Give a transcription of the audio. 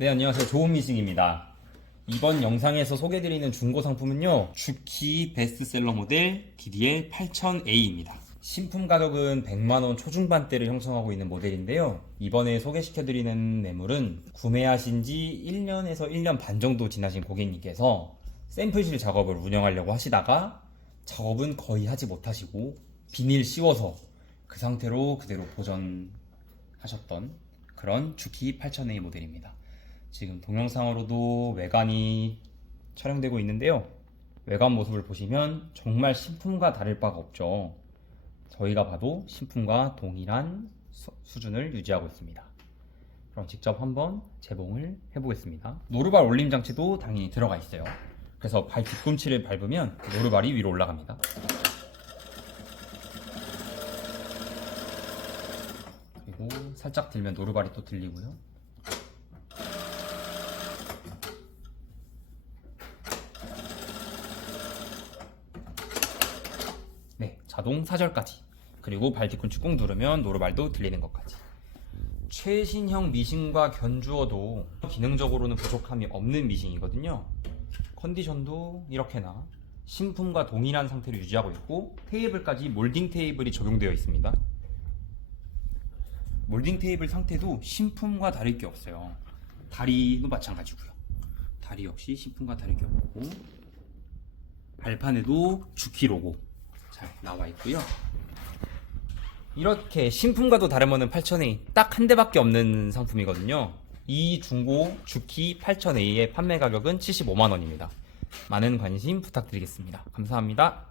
네, 안녕하세요. 좋은 미싱입니다. 이번 영상에서 소개드리는 중고 상품은요, 주키 베스트셀러 모델 DDL 8000A입니다. 신품 가격은 100만원 초중반대를 형성하고 있는 모델인데요. 이번에 소개시켜드리는 매물은 구매하신 지 1년에서 1년 반 정도 지나신 고객님께서 샘플실 작업을 운영하려고 하시다가 작업은 거의 하지 못하시고 비닐 씌워서 그 상태로 그대로 보존하셨던 그런 주키 8000A 모델입니다. 지금 동영상으로도 외관이 촬영되고 있는데요. 외관 모습을 보시면 정말 신품과 다를 바가 없죠. 저희가 봐도 신품과 동일한 수- 수준을 유지하고 있습니다. 그럼 직접 한번 재봉을 해보겠습니다. 노루발 올림 장치도 당연히 들어가 있어요. 그래서 발 뒤꿈치를 밟으면 그 노루발이 위로 올라갑니다. 그리고 살짝 들면 노루발이 또 들리고요. 네, 자동 사절까지. 그리고 발 뒤꿈치 꾹 누르면 노루발도 들리는 것까지. 최신형 미싱과 견주어도 기능적으로는 부족함이 없는 미싱이거든요. 컨디션도 이렇게나 신품과 동일한 상태를 유지하고 있고 테이블까지 몰딩 테이블이 적용되어 있습니다. 몰딩 테이블 상태도 신품과 다를 게 없어요. 다리도 마찬가지고요. 다리 역시 신품과 다를 게 없고 발판에도 주키 로고 잘 나와 있고요. 이렇게 신품과도 다름없는 8000A 딱 한 대밖에 없는 상품이거든요. 이 중고 주키 8000A의 판매 가격은 75만 원입니다. 많은 관심 부탁드리겠습니다. 감사합니다.